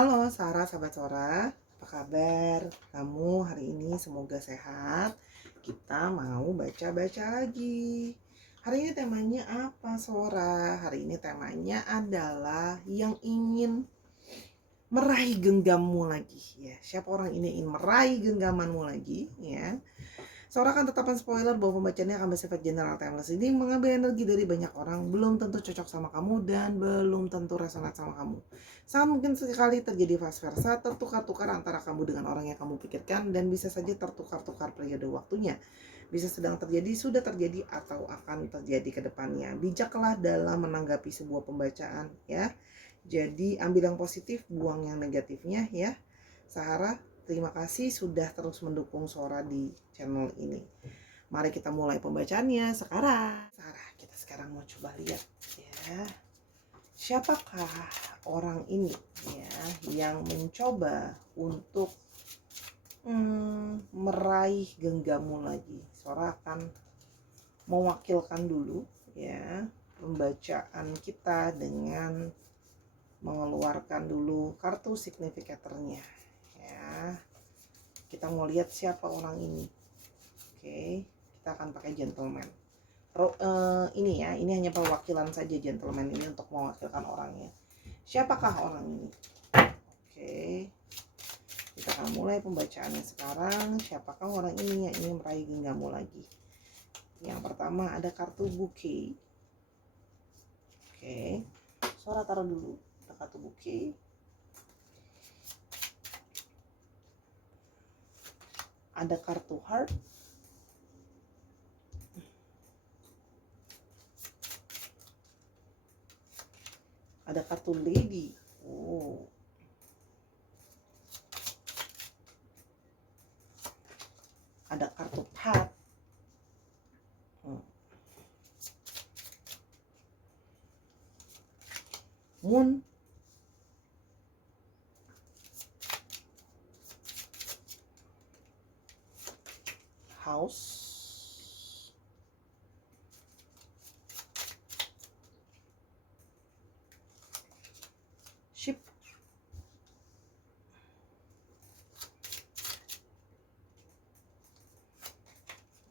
Halo Sarah, sahabat Sora, apa kabar? Kamu hari ini semoga sehat. Kita mau baca-baca lagi. Hari ini temanya apa Sora? Hari ini temanya adalah yang ingin meraih genggammu lagi ya. Siapa orang ini ingin meraih genggamanmu lagi ya? Seorang akan tetapkan spoiler bahwa pembacanya akan bersifat general timeless. Ini mengambil energi dari banyak orang, belum tentu cocok sama kamu dan belum tentu resonat sama kamu. Sangat mungkin sekali terjadi vice versa, tertukar-tukar antara kamu dengan orang yang kamu pikirkan dan bisa saja tertukar-tukar periode waktunya. Bisa sedang terjadi, sudah terjadi, atau akan terjadi ke depannya. Bijaklah dalam menanggapi sebuah pembacaan ya. Jadi ambil yang positif, buang yang negatifnya ya. Sahara, terima kasih sudah terus mendukung Sora di channel ini. Mari kita mulai pembacaannya sekarang. Sarah, kita sekarang mau coba lihat ya. Siapakah orang ini ya yang mencoba untuk meraih genggammu lagi. Sora akan mewakilkan dulu ya pembacaan kita dengan mengeluarkan dulu kartu signifikatornya ya. Kita mau lihat siapa orang ini. Oke, kita akan pakai gentleman. Ini ya, ini hanya perwakilan saja gentleman ini untuk mewakilkan orangnya. Siapakah orang ini? Oke, kita akan mulai pembacaannya sekarang. Siapakah orang ini yang ingin meraih genggammu lagi? Yang pertama ada kartu bouquet. Oke, Sora taruh dulu kartu bouquet. Ada kartu heart. Ada kartu lady. Oh. Ada kartu pat. Moon. House. Ship.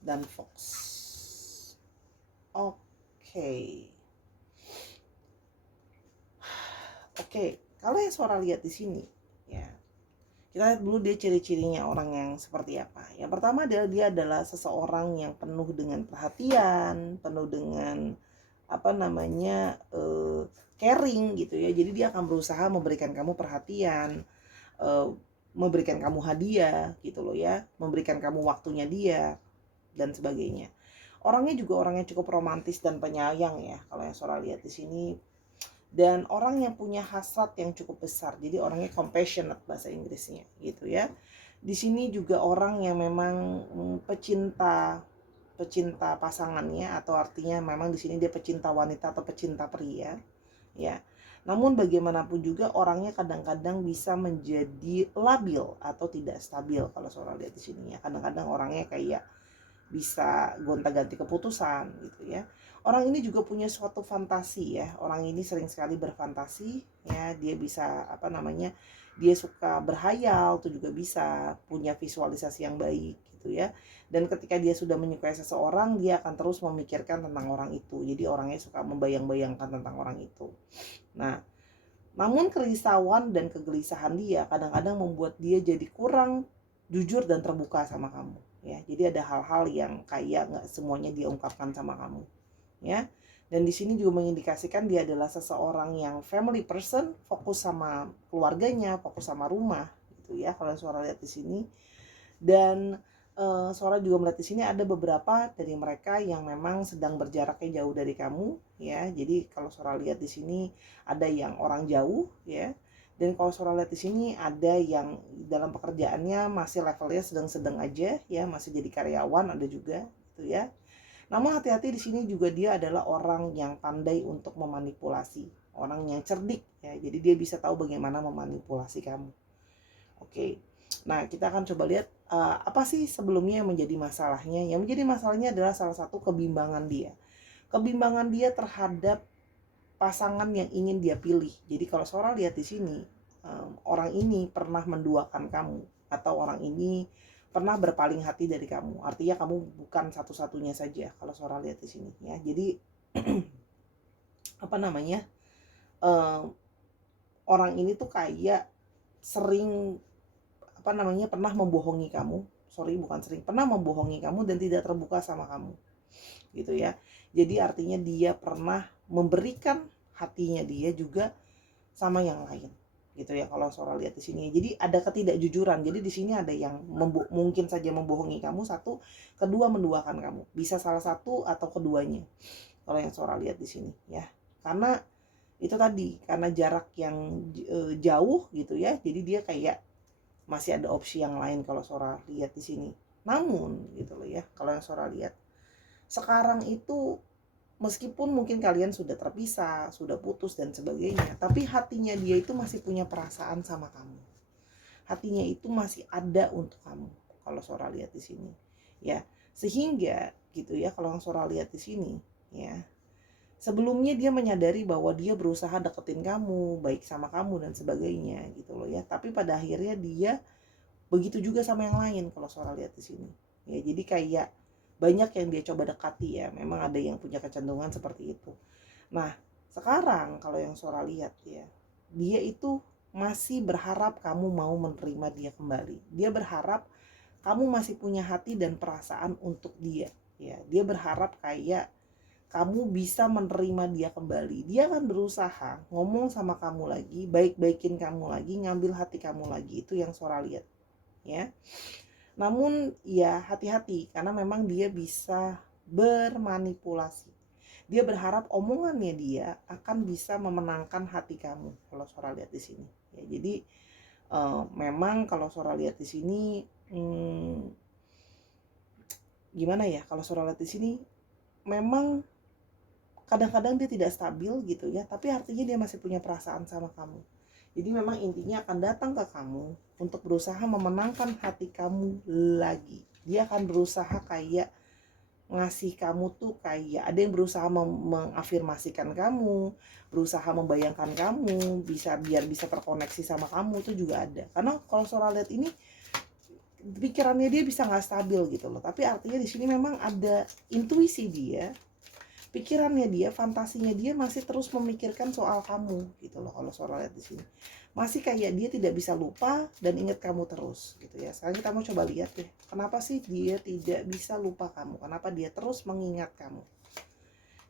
Dan fox. Oke, kalau yang Sora lihat di sini ya, kita lihat dulu dia ciri-cirinya orang yang seperti apa. Yang pertama adalah dia adalah seseorang yang penuh dengan perhatian, penuh dengan caring gitu ya. Jadi dia akan berusaha memberikan kamu perhatian, memberikan kamu hadiah gitu loh ya, memberikan kamu waktunya dia dan sebagainya. Orangnya juga orang yang cukup romantis dan penyayang ya, kalau yang Sora lihat di sini. Dan orang yang punya hasrat yang cukup besar. Jadi orangnya compassionate bahasa Inggrisnya gitu ya. Di sini juga orang yang memang pecinta pasangannya, atau artinya memang di sini dia pecinta wanita atau pecinta pria ya. Namun bagaimanapun juga orangnya kadang-kadang bisa menjadi labil atau tidak stabil kalau Sora lihat di sini ya. Kadang-kadang orangnya kayak bisa gonta-ganti keputusan gitu ya. Orang ini juga punya suatu fantasi ya. Orang ini sering sekali berfantasi ya. Dia bisa dia suka berhayal, itu juga bisa punya visualisasi yang baik gitu ya. Dan ketika dia sudah menyukai seseorang, dia akan terus memikirkan tentang orang itu. Jadi orangnya suka membayang-bayangkan tentang orang itu. Nah, namun kerisauan dan kegelisahan dia kadang-kadang membuat dia jadi kurang jujur dan terbuka sama kamu ya. Jadi ada hal-hal yang kayak nggak semuanya dia ungkapkan sama kamu ya. Dan di sini juga mengindikasikan dia adalah seseorang yang family person, fokus sama keluarganya, fokus sama rumah gitu ya, kalau Suara lihat di sini. Dan Sora juga melihat di sini ada beberapa dari mereka yang memang sedang berjaraknya jauh dari kamu ya. Jadi kalau Sora lihat di sini ada yang orang jauh ya. Dan kalau Sora lihat di sini ada yang dalam pekerjaannya masih levelnya sedang-sedang aja ya, masih jadi karyawan ada juga gitu ya. Namun hati-hati di sini juga dia adalah orang yang pandai untuk memanipulasi, orang yang cerdik ya. Jadi dia bisa tahu bagaimana memanipulasi kamu. Oke. Nah, kita akan coba lihat apa sih sebelumnya yang menjadi masalahnya. Yang menjadi masalahnya adalah salah satu kebimbangan dia. Kebimbangan dia terhadap pasangan yang ingin dia pilih. Jadi kalau Sora lihat di sini, orang ini pernah menduakan kamu, atau orang ini pernah berpaling hati dari kamu. Artinya kamu bukan satu-satunya saja kalau Sora lihat di sini ya. Jadi apa namanya, orang ini tuh kayak sering apa namanya, pernah membohongi kamu. Sorry, bukan sering, pernah membohongi kamu dan tidak terbuka sama kamu gitu ya. Jadi artinya dia pernah memberikan hatinya dia juga sama yang lain gitu ya, kalau Sora lihat di sini. Jadi ada ketidakjujuran. Jadi di sini ada yang mungkin saja membohongi kamu, satu, kedua menduakan kamu. Bisa salah satu atau keduanya kalau yang Sora lihat di sini ya. Karena itu tadi, karena jarak yang jauh gitu ya. Jadi dia kayak masih ada opsi yang lain kalau Sora lihat di sini. Namun gitu loh ya, kalau yang Sora lihat sekarang itu, meskipun mungkin kalian sudah terpisah, sudah putus dan sebagainya, tapi hatinya dia itu masih punya perasaan sama kamu. Hatinya itu masih ada untuk kamu kalau Sora lihat di sini. Ya, sehingga gitu ya, kalau Sora lihat di sini ya, sebelumnya dia menyadari bahwa dia berusaha deketin kamu, baik sama kamu dan sebagainya gitu loh ya. Tapi pada akhirnya dia begitu juga sama yang lain kalau Sora lihat di sini. Ya, jadi kayak banyak yang dia coba dekati ya. Memang ada yang punya kecenderungan seperti itu. Nah, sekarang kalau yang Sora lihat ya, dia itu masih berharap kamu mau menerima dia kembali. Dia berharap kamu masih punya hati dan perasaan untuk dia. Ya, dia berharap kayak kamu bisa menerima dia kembali. Dia akan berusaha ngomong sama kamu lagi, baik-baikin kamu lagi, ngambil hati kamu lagi. Itu yang Sora lihat ya. Namun ya hati-hati, karena memang dia bisa bermanipulasi. Dia berharap omongannya dia akan bisa memenangkan hati kamu kalau Sora lihat di sini. Ya, jadi memang kalau Sora lihat di sini, gimana ya? Kalau Sora lihat di sini, memang kadang-kadang dia tidak stabil gitu ya, tapi artinya dia masih punya perasaan sama kamu. Jadi memang intinya akan datang ke kamu untuk berusaha memenangkan hati kamu lagi. Dia akan berusaha kayak ngasih kamu tuh, kayak ada yang berusaha mengafirmasikan kamu, berusaha membayangkan kamu, biar bisa terkoneksi sama kamu, itu juga ada. Karena kalau Sora lihat ini, pikirannya dia bisa nggak stabil gitu loh. Tapi artinya di sini memang ada intuisi dia, pikirannya dia, fantasinya dia masih terus memikirkan soal kamu gitu loh kalau Sora lihat di sini. Masih kayak dia tidak bisa lupa dan ingat kamu terus gitu ya. Sekarang kita mau coba lihat deh, kenapa sih dia tidak bisa lupa kamu? Kenapa dia terus mengingat kamu?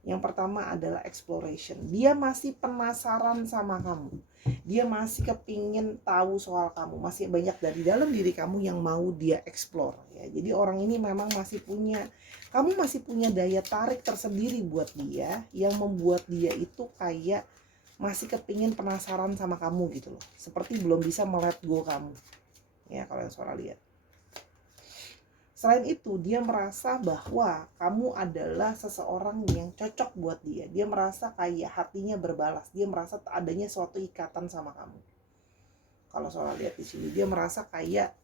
Yang pertama adalah exploration. Dia masih penasaran sama kamu. Dia masih kepingin tahu soal kamu. Masih banyak dari dalam diri kamu yang mau dia explore ya. Jadi orang ini memang masih punya, kamu masih punya daya tarik tersendiri buat dia, yang membuat dia itu kayak masih kepingin penasaran sama kamu gitu loh. Seperti belum bisa let go kamu. Ya, kalau yang Sora lihat. Selain itu, dia merasa bahwa kamu adalah seseorang yang cocok buat dia. Dia merasa kayak hatinya berbalas. Dia merasa adanya suatu ikatan sama kamu. Kalau Sora lihat di sini, dia merasa kayak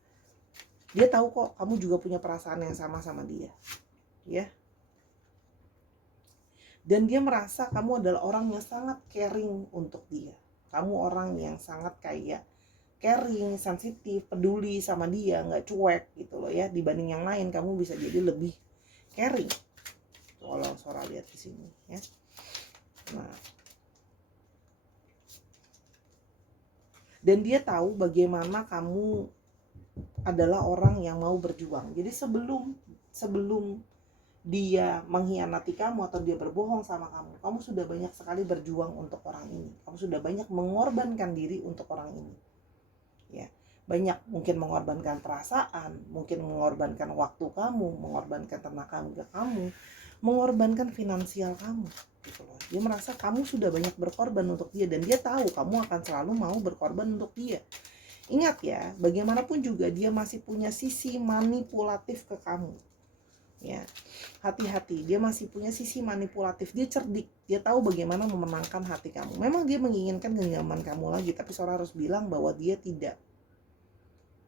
dia tahu kok kamu juga punya perasaan yang sama dia. Ya. Dan dia merasa kamu adalah orang yang sangat caring untuk dia. Kamu orang yang sangat kayak caring, sensitif, peduli sama dia, nggak cuek gitu loh ya. Dibanding yang lain, kamu bisa jadi lebih caring. Kalau Sora lihat di sini ya. Nah, dan dia tahu bagaimana kamu adalah orang yang mau berjuang. Jadi sebelum dia mengkhianati kamu atau dia berbohong sama kamu sudah banyak sekali berjuang untuk orang ini. Kamu sudah banyak mengorbankan diri untuk orang ini. Ya, banyak, mungkin mengorbankan perasaan, mungkin mengorbankan waktu kamu, mengorbankan tenaga kamu, mengorbankan finansial kamu gitu loh. Dia merasa kamu sudah banyak berkorban untuk dia, dan dia tahu kamu akan selalu mau berkorban untuk dia. Ingat ya, bagaimanapun juga dia masih punya sisi manipulatif ke kamu. Ya, hati-hati, dia masih punya sisi manipulatif. Dia cerdik, dia tahu bagaimana memenangkan hati kamu. Memang dia menginginkan genggaman kamu lagi, tapi Sora harus bilang bahwa dia tidak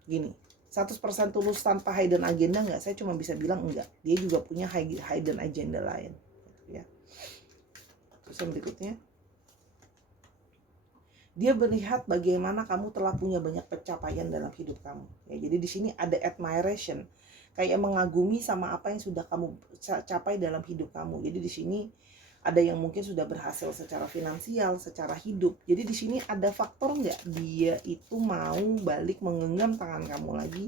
gini 100% tulus tanpa hidden agenda. Enggak, saya cuma bisa bilang enggak, dia juga punya hidden agenda lain ya. Terus yang berikutnya, Dia melihat bagaimana kamu telah punya banyak pencapaian dalam hidup kamu. Ya, jadi di sini ada admiration, kayak mengagumi sama apa yang sudah kamu capai dalam hidup kamu. Jadi di sini ada yang mungkin sudah berhasil secara finansial, secara hidup. Jadi di sini ada faktor nggak dia itu mau balik menggenggam tangan kamu lagi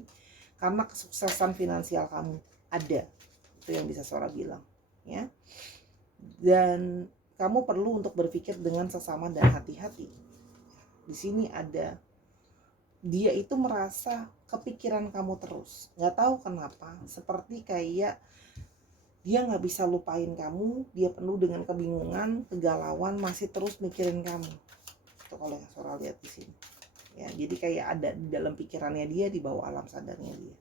karena kesuksesan finansial kamu ada. Itu yang bisa Sora bilang, ya. Dan kamu perlu untuk berpikir dengan sesama dan hati-hati. Di sini ada dia itu merasa kepikiran kamu terus, nggak tahu kenapa, seperti kayak dia nggak bisa lupain kamu, dia penuh dengan kebingungan, kegalauan, masih terus mikirin kamu. Itu kalau yang Sora lihat di sini. Ya, jadi kayak ada di dalam pikirannya dia, di bawah alam sadarnya dia.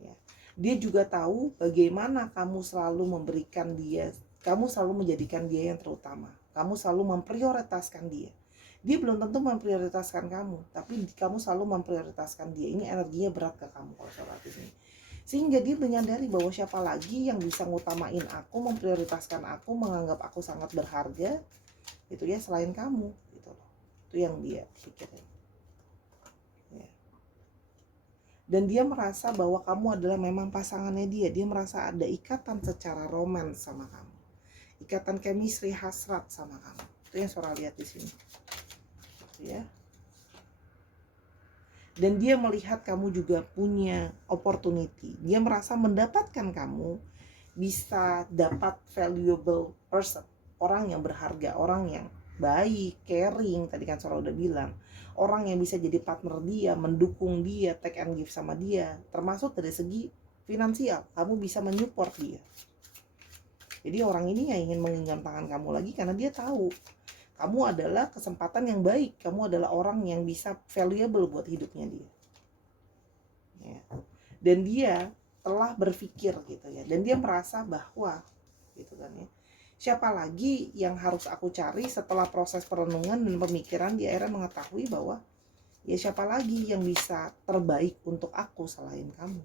Ya. Dia juga tahu bagaimana kamu selalu memberikan dia, kamu selalu menjadikan dia yang terutama. Kamu selalu memprioritaskan dia. Dia belum tentu memprioritaskan kamu, tapi kamu selalu memprioritaskan dia. Ini energinya berat ke kamu kalau Sora di sini. Sehingga dia menyadari bahwa siapa lagi yang bisa ngutamain aku, memprioritaskan aku, menganggap aku sangat berharga, itu ya selain kamu, gitu loh. Itu yang dia pikirin. Ya. Dan dia merasa bahwa kamu adalah memang pasangannya dia. Dia merasa ada ikatan secara romans sama kamu, ikatan chemistry, hasrat sama kamu. Itu yang Sora lihat di sini. Ya. Dan dia melihat kamu juga punya opportunity. Dia merasa mendapatkan kamu bisa dapat valuable person, orang yang berharga, orang yang baik, caring, tadi kan Sora udah bilang, orang yang bisa jadi partner dia, mendukung dia, take and give sama dia, termasuk dari segi finansial, kamu bisa menyupport dia. Jadi orang ini yang ingin menggenggam tangan kamu lagi karena dia tahu kamu adalah kesempatan yang baik, kamu adalah orang yang bisa valuable buat hidupnya dia. Ya. Dan dia telah berpikir gitu ya, dan dia merasa bahwa gitu kan ya, siapa lagi yang harus aku cari setelah proses perenungan dan pemikiran, dia akhirnya mengetahui bahwa ya siapa lagi yang bisa terbaik untuk aku selain kamu.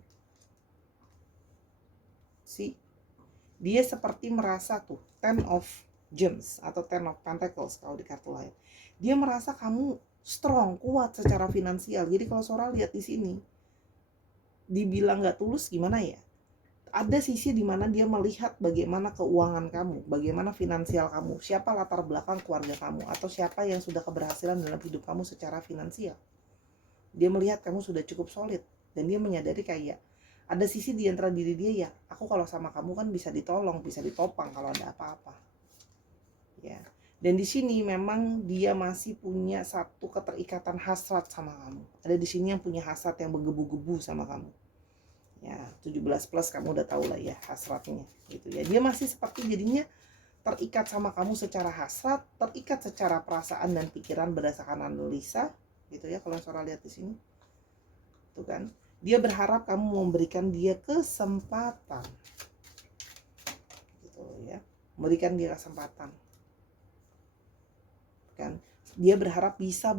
Dia seperti merasa tuh Ten of Gems atau Ten of Pentacles kalau di kartu lain. Dia merasa kamu strong, kuat secara finansial. Jadi kalau Sora lihat di sini, dibilang nggak tulus gimana ya? Ada sisi di mana dia melihat bagaimana keuangan kamu, bagaimana finansial kamu, siapa latar belakang keluarga kamu, atau siapa yang sudah keberhasilan dalam hidup kamu secara finansial. Dia melihat kamu sudah cukup solid, dan dia menyadari kayak ada sisi di antara diri dia, ya aku kalau sama kamu kan bisa ditolong, bisa ditopang kalau ada apa-apa. Ya. Dan di sini memang dia masih punya satu keterikatan hasrat sama kamu. Ada di sini yang punya hasrat yang bergebu-gebu sama kamu. Ya, 17 plus kamu udah tahu lah ya hasratnya gitu ya. Dia masih seperti jadinya terikat sama kamu secara hasrat, terikat secara perasaan dan pikiran berdasarkan analisa gitu ya kalau Sora lihat di sini. Tuh kan. Dia berharap kamu memberikan dia kesempatan. Gitu ya. Memberikan dia kesempatan. Kan dia berharap bisa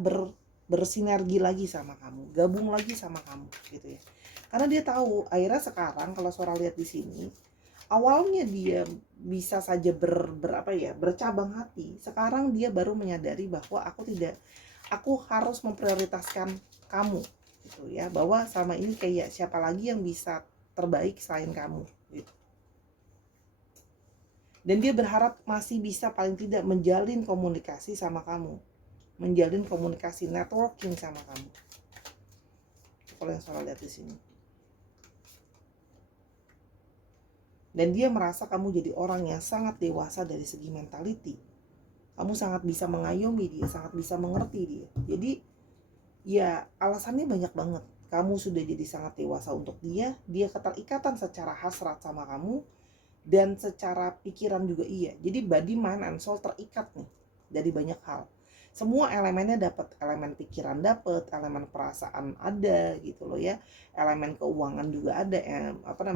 bersinergi lagi sama kamu, gabung lagi sama kamu gitu ya, karena dia tahu akhirnya sekarang kalau Sora lihat di sini, awalnya dia bisa saja bercabang hati, sekarang dia baru menyadari bahwa aku harus memprioritaskan kamu gitu ya, bahwa sama ini kayak siapa lagi yang bisa terbaik selain kamu gitu. Dan dia berharap masih bisa paling tidak menjalin komunikasi sama kamu, menjalin komunikasi networking sama kamu. Kalau yang Sora lihat di sini. Dan dia merasa kamu jadi orang yang sangat dewasa dari segi mentality. Kamu sangat bisa mengayomi dia, sangat bisa mengerti dia. Jadi ya alasannya banyak banget. Kamu sudah jadi sangat dewasa untuk dia keterikatan secara hasrat sama kamu, dan secara pikiran juga iya. Jadi body, mind, and soul terikat nih dari banyak hal. Semua elemennya dapat, elemen pikiran dapat, elemen perasaan ada gitu loh ya, elemen keuangan juga ada,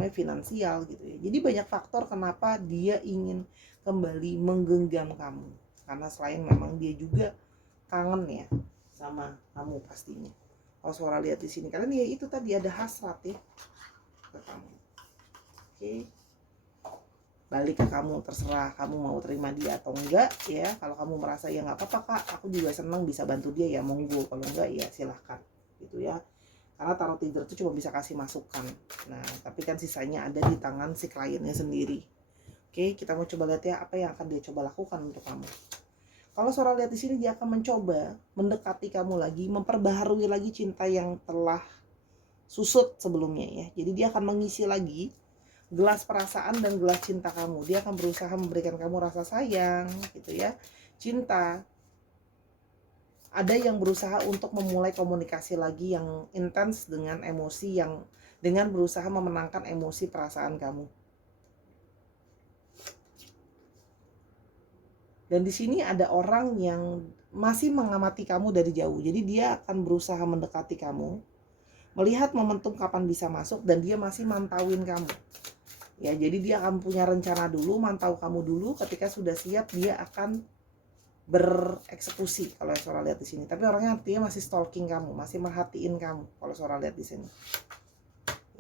finansial gitu ya. Jadi banyak faktor kenapa dia ingin kembali menggenggam kamu, karena selain memang dia juga kangen ya sama kamu pastinya. Kalau Sora lihat di sini, karena ya itu tadi ada hasrat ya ke kamu. Oke. balik ke kamu. Terserah kamu mau terima dia atau enggak ya. Kalau kamu merasa ya nggak apa-apa kak, aku juga senang bisa bantu dia, ya monggo. Kalau enggak ya silahkan gitu ya. Karena tarot reader itu cuma bisa kasih masukan. Nah tapi kan sisanya ada di tangan si kliennya sendiri. Oke, kita mau coba lihat ya apa yang akan dia coba lakukan untuk kamu. Kalau Sora lihat di sini, dia akan mencoba mendekati kamu lagi, memperbaharui lagi cinta yang telah susut sebelumnya ya. Jadi dia akan mengisi lagi gelas perasaan dan gelas cinta kamu. Dia akan berusaha memberikan kamu rasa sayang gitu ya, cinta. Ada yang berusaha untuk memulai komunikasi lagi yang intens dengan emosi yang, dengan berusaha memenangkan emosi perasaan kamu. Dan di sini ada orang yang masih mengamati kamu dari jauh. Jadi dia akan berusaha mendekati kamu, melihat momentum kapan bisa masuk, dan dia masih mantauin kamu. Ya, jadi dia akan punya rencana dulu, mantau kamu dulu. Ketika sudah siap, dia akan bereksekusi kalau yang Sora lihat di sini. Tapi orangnya artinya masih stalking kamu, masih merhatiin kamu kalau Sora lihat di sini.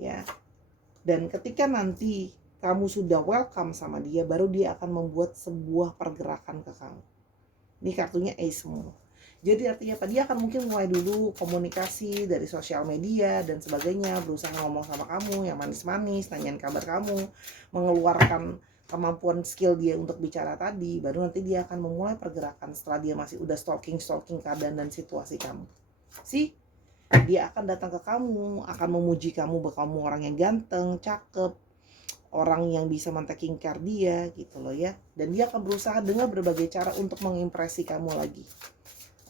Ya. Dan ketika nanti kamu sudah welcome sama dia, baru dia akan membuat sebuah pergerakan ke kamu. Ini kartunya Ace semua. Jadi artinya apa? Dia akan mungkin mulai dulu komunikasi dari sosial media dan sebagainya, berusaha ngomong sama kamu yang manis-manis, nanyain kabar kamu, mengeluarkan kemampuan skill dia untuk bicara tadi. Baru nanti dia akan memulai pergerakan setelah dia masih udah stalking keadaan dan situasi kamu. Dia akan datang ke kamu, akan memuji kamu bahwa kamu orang yang ganteng, cakep, orang yang bisa men-taking care dia gitu loh ya. Dan dia akan berusaha dengan berbagai cara untuk mengimpresi kamu lagi,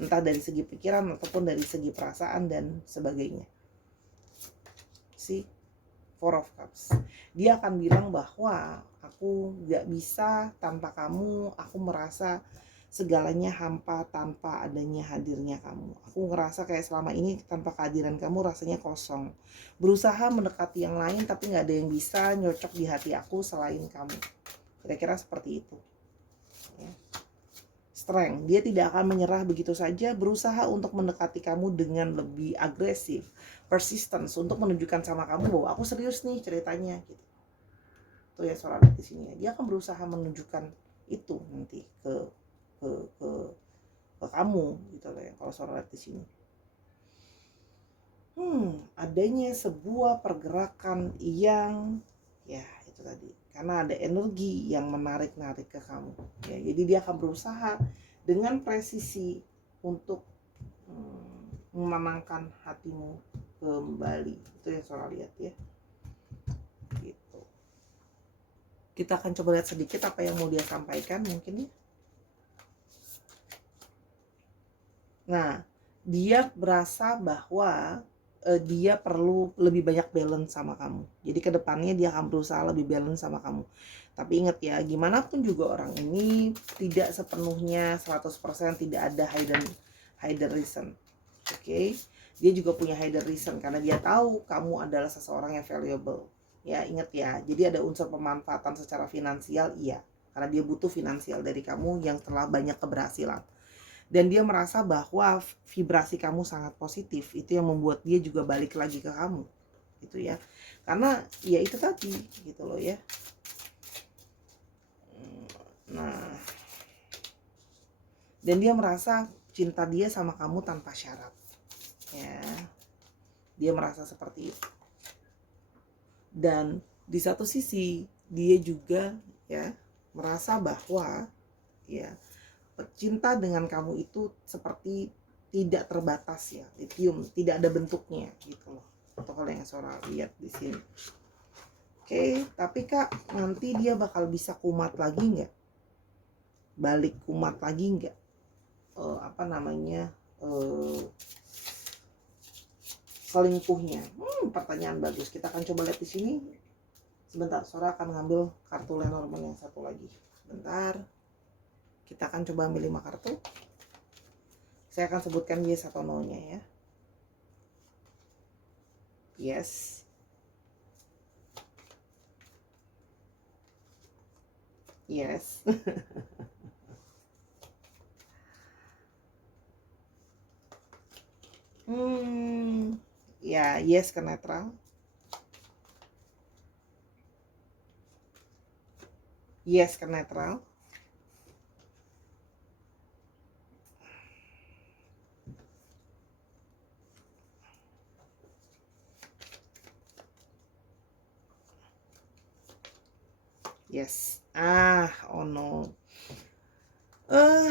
entah dari segi pikiran ataupun dari segi perasaan dan sebagainya. Four of Cups, dia akan bilang bahwa aku gak bisa tanpa kamu, aku merasa segalanya hampa tanpa adanya hadirnya kamu. Aku ngerasa kayak selama ini tanpa kehadiran kamu rasanya kosong. Berusaha mendekati yang lain tapi gak ada yang bisa nyocok di hati aku selain kamu. Kira-kira seperti itu ya. Strength, dia tidak akan menyerah begitu saja, berusaha untuk mendekati kamu dengan lebih agresif, persistence, untuk menunjukkan sama kamu bahwa aku serius nih ceritanya gitu. Tuh ya Sora di sini ya. Dia akan berusaha menunjukkan itu nanti ke kamu gitu loh ya kalau Sora lihat di sini. Adanya sebuah pergerakan yang ya itu tadi, karena ada energi yang menarik-narik ke kamu ya. Jadi dia akan berusaha dengan presisi untuk memenangkan hatimu kembali. Itu yang Sora lihat ya. Gitu. Kita akan coba lihat sedikit apa yang mau dia sampaikan mungkin ya. Nah, dia berasa bahwa dia perlu lebih banyak balance sama kamu. Jadi kedepannya dia akan berusaha lebih balance sama kamu. Tapi ingat ya, gimana pun juga orang ini tidak sepenuhnya 100% tidak ada hidden reason. Oke? Dia juga punya hidden reason karena dia tahu kamu adalah seseorang yang valuable. Ya, ingat ya. Jadi ada unsur pemanfaatan secara finansial, iya. Karena dia butuh finansial dari kamu yang telah banyak keberhasilan. Dan dia merasa bahwa vibrasi kamu sangat positif, itu yang membuat dia juga balik lagi ke kamu gitu ya, karena ya itu tadi gitu loh ya. Nah, dan dia merasa cinta dia sama kamu tanpa syarat ya, dia merasa seperti itu. Dan di satu sisi dia juga ya merasa bahwa ya cinta dengan kamu itu seperti tidak terbatas ya, lithium, tidak ada bentuknya gitu loh. Itu kalau yang Sora lihat di sini. Oke, tapi Kak, nanti dia bakal bisa kumat lagi nggak? Balik kumat lagi nggak? Selingkuhnya? Pertanyaan bagus. Kita akan coba lihat di sini. Sebentar, Sora akan ngambil kartu Lenormand yang satu lagi. Bentar. Kita akan coba ambil 5 kartu. Saya akan sebutkan yes atau no-nya ya. Yes. Yes. Ya, yes ke netral. Yes ke netral. Yes. Oh no.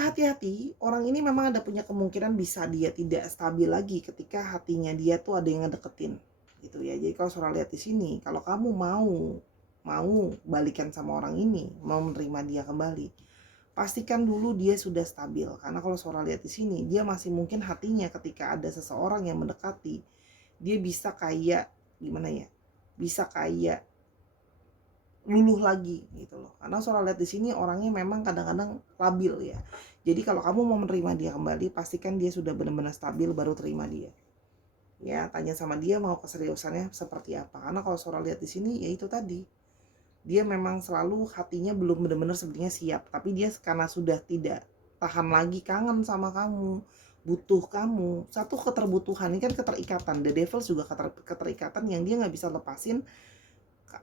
Hati-hati, orang ini memang ada punya kemungkinan bisa dia tidak stabil lagi ketika hatinya dia tuh ada yang ngedeketin, gitu ya. Jadi kalau Sora lihat di sini, kalau kamu mau balikan sama orang ini, mau menerima dia kembali, pastikan dulu dia sudah stabil. Karena kalau Sora lihat di sini, dia masih mungkin hatinya ketika ada seseorang yang mendekati, dia bisa kayak gimana ya? Bisa kayak luluh lagi gitu loh. Karena Sora lihat di sini orangnya memang kadang-kadang labil ya. Jadi kalau kamu mau menerima dia kembali, pastikan dia sudah benar-benar stabil baru terima dia. Ya, tanya sama dia mau keseriusannya seperti apa. Karena kalau Sora lihat di sini ya itu tadi. Dia memang selalu hatinya belum benar-benar sebenarnya siap, tapi dia karena sudah tidak tahan lagi, kangen sama kamu, butuh kamu. Satu keterbutuhan ini kan keterikatan. The Devil juga keterikatan yang dia nggak bisa lepasin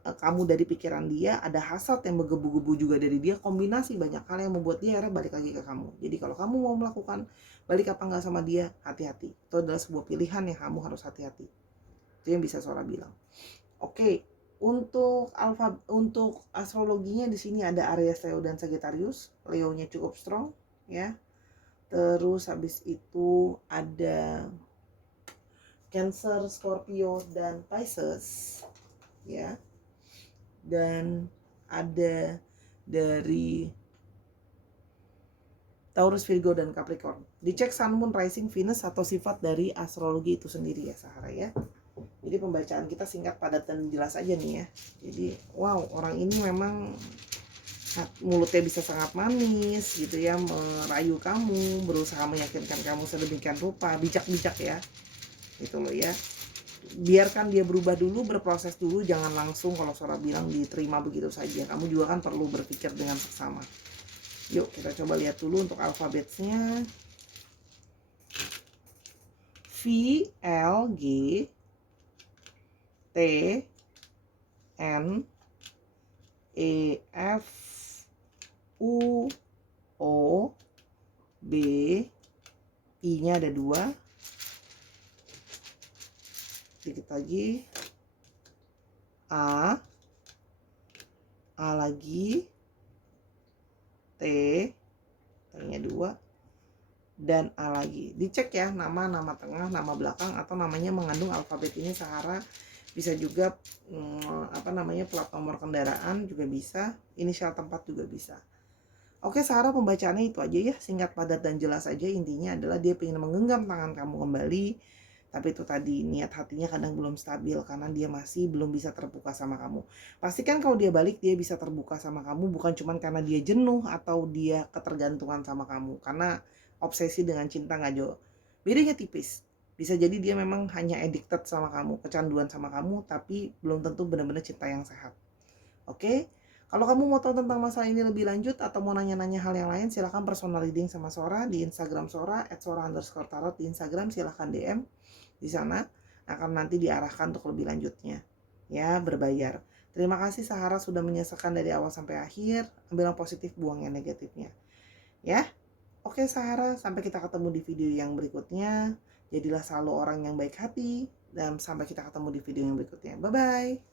kamu dari pikiran dia, ada hasad yang menggebu-gebu juga dari dia, kombinasi banyak hal yang membuat dia akhirnya balik lagi ke kamu. Jadi kalau kamu mau melakukan balik apa enggak sama dia, hati-hati. Itu adalah sebuah pilihan yang kamu harus hati-hati. Itu yang bisa Sora bilang. Oke, untuk astrologinya di sini ada Aries, Leo dan Sagittarius. Leonya cukup strong ya. Terus habis itu ada Cancer, Scorpio dan Pisces ya. Dan ada dari Taurus, Virgo, dan Capricorn. Dicek Sun, Moon, Rising, Venus atau sifat dari astrologi itu sendiri ya Sahara ya. Jadi pembacaan kita singkat, padat, dan jelas aja nih ya. Jadi wow, orang ini memang mulutnya bisa sangat manis gitu ya, merayu kamu, berusaha meyakinkan kamu sedemikian rupa, bijak-bijak ya. Itu loh ya. Biarkan dia berubah dulu, berproses dulu, jangan langsung kalau Sora bilang diterima begitu saja. Kamu juga kan perlu berpikir dengan seksama. Yuk kita coba lihat dulu untuk alfabetnya. V, L, G, T, N, E, F, U, O, B, I-nya ada 2. Dikit lagi. A lagi. T, T-nya 2. Dan A lagi. Dicek ya nama tengah, nama belakang, atau namanya mengandung alfabet ini Sahara. Bisa juga plat nomor kendaraan juga bisa, inisial tempat juga bisa. Oke Sahara, pembacaannya itu aja ya, singkat, padat, dan jelas aja. Intinya adalah dia pengen menggenggam tangan kamu kembali, tapi itu tadi niat hatinya kadang belum stabil karena dia masih belum bisa terbuka sama kamu. Pastikan kalau dia balik dia bisa terbuka sama kamu, bukan cuma karena dia jenuh atau dia ketergantungan sama kamu, karena obsesi dengan cinta nggak jauh bedanya, tipis. Bisa jadi dia memang hanya addicted sama kamu, kecanduan sama kamu, tapi belum tentu benar-benar cinta yang sehat. Oke, kalau kamu mau tahu tentang masalah ini lebih lanjut atau mau nanya-nanya hal yang lain, silahkan personal reading sama Sora di Instagram Sora @sora_tarot di Instagram. Silahkan DM di sana, akan nanti diarahkan untuk lebih lanjutnya ya, berbayar. Terima kasih Sahara sudah menyesakan dari awal sampai akhir. Ambil yang positif, buang yang negatifnya ya. Oke Sahara, sampai kita ketemu di video yang berikutnya. Jadilah selalu orang yang baik hati, dan sampai kita ketemu di video yang berikutnya. Bye bye.